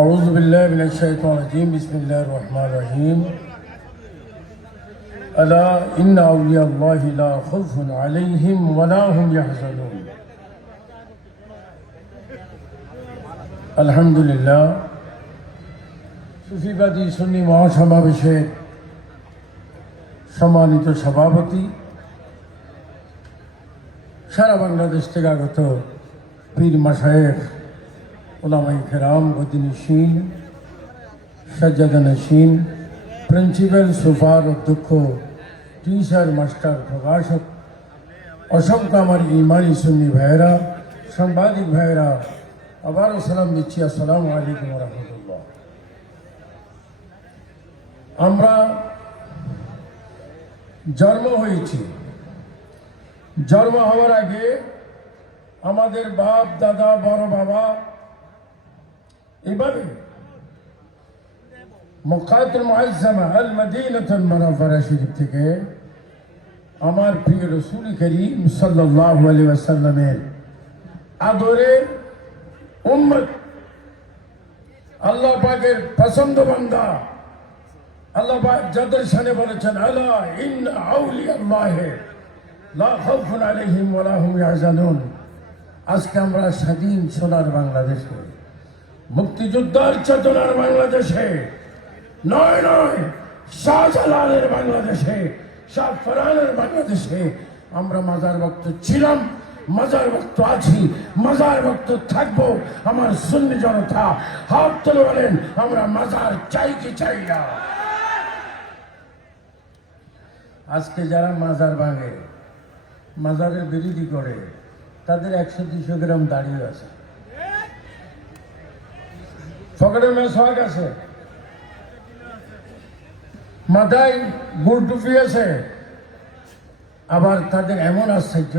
أعوذ بالله من الشيطان الرجيم بسم الله الرحمن الرحيم ألا إن أولياء الله لا خوف عليهم ولا هم يحزنون আলহামদুলিল্লাহ সুফিবাদী সুন্নি মহাসমাবেশের সম্মানিত সভাপতি, সারা বাংলাদেশ থেকে আগত পীর মাশায়েখ, ওলামায়ে কেরাম, গদিনশীন, সাজ্জাদানশীন, প্রিন্সিপাল, সুপার, অধ্যক্ষ, টিচার, মাস্টার, প্রভাষক, অসংখ্য আমার ইমানি সুন্নি ভাইয়েরা, সাংবাদিক ভাইয়েরা, আবারও সালাম দিচ্ছি। আসসালামু আলাইকুম ওয়া রাহমাতুল্লাহ। আমরা জন্ম হয়েছি, জন্ম হওয়ার আগে আমাদের বাপ দাদা বড় বাবা এভাবে মক্কাতুল মুআজ্জামা আল মদিনাতুল মুনাওয়ারা শরীফ থেকে আমার প্রিয় রাসূল করিম সাল্লাল্লাহু আলাইহি ওয়াসাল্লামের আদরের উম্মত, আল্লাহ পাকের পছন্দ বান্দা, আল্লাহ পাক যাদের শানে বলেছেন আলা ইন্না আউলিয়াল্লাহি লা খাউফুন আলাইহিম ওয়া লা হুম ইয়াহজানুন। আজকে আমরা স্বাধীন সোনার বাংলাদেশে, মুক্তিযোদ্ধার চেতনার বাংলাদেশে, নয় শাহজালালের বাংলাদেশে, শাহ ফরানের বাংলাদেশে আমরা মাজার ভক্ত ছিলাম, মাজার ভক্ত আছি, মাজার ভক্ত থাকবো। আমার সুন্নি জনতা হাত তুলে বলেন, আমরা মাজার চাই কি চাই না? আজকে যারা মাজার ভাঙে, মাজারের বিরোধী করে, তাদের 100-200 গ্রাম দাঁড়িয়ে আছে, পকেটে মেসওয়াক আছে, মাথায় গুড় টুপি আছে, আবার তাদের এমন আশ্চর্য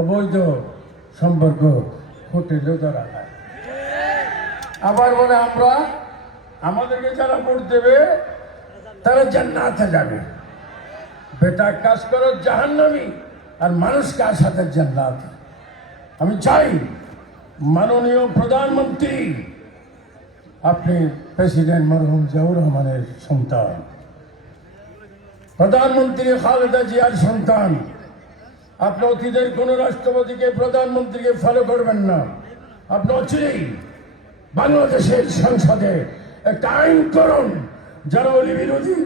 অবৈধ সম্পর্ক হোটেলেও তারা খায়। আবার বলে আমরা, আমাদেরকে যারা ভোট দেবে তারা জান্নাতে যাবে। বেটা কাজ করো জাহান্নামী, আর মানুষকে আসাতে জান্নাত। আমি চাই মাননীয় প্রধানমন্ত্রী, আপনি প্রেসিডেন্ট মরহুম জিয়াউর রহমানের সন্তান, প্রধানমন্ত্রী খালেদা জিয়ার সন্তান, আপনি অতীতের কোন রাষ্ট্রপতিকে প্রধানমন্ত্রীকে ফলো করবেন না। আপনি অচিরেই বাংলাদেশের সংসদে একটা আইন করুন, যারা অলি বিরোধী,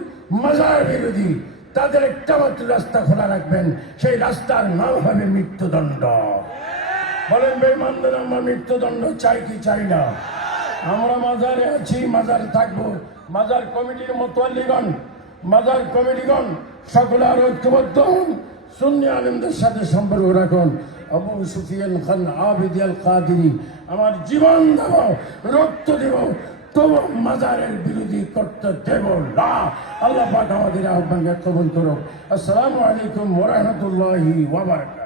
মাজার বিরোধী, তাদের একটা মাত্র রাস্তা খোলা রাখবেন, সেই রাস্তার নাম হবে মৃত্যুদণ্ড। বলেন বেঈমানদের আমরা মৃত্যুদণ্ড চাই কি চাই না? আমরা মাজারে আছি, মাজারে থাকবো। মাজার কমিটির মুতাল্লিগণ, মাজার কমিটিগণ সকলে আর ঐক্যবদ্ধ হন, সুন্নি আলেমদের সাথে সম্পর্ক রাখুন। আবু সুফিয়ান খান আবিদি আল কাদিরি, আমার জীবন দেব, রক্ত দেব, তবু মাজারের বিরোধী করতে দেব না। আল্লাহ পাক আমাদের আহ্বানকে কবুল করুক। আসসালামু আলাইকুম ওয়া রাহমাতুল্লাহি ওয়া বারাকাতুহু।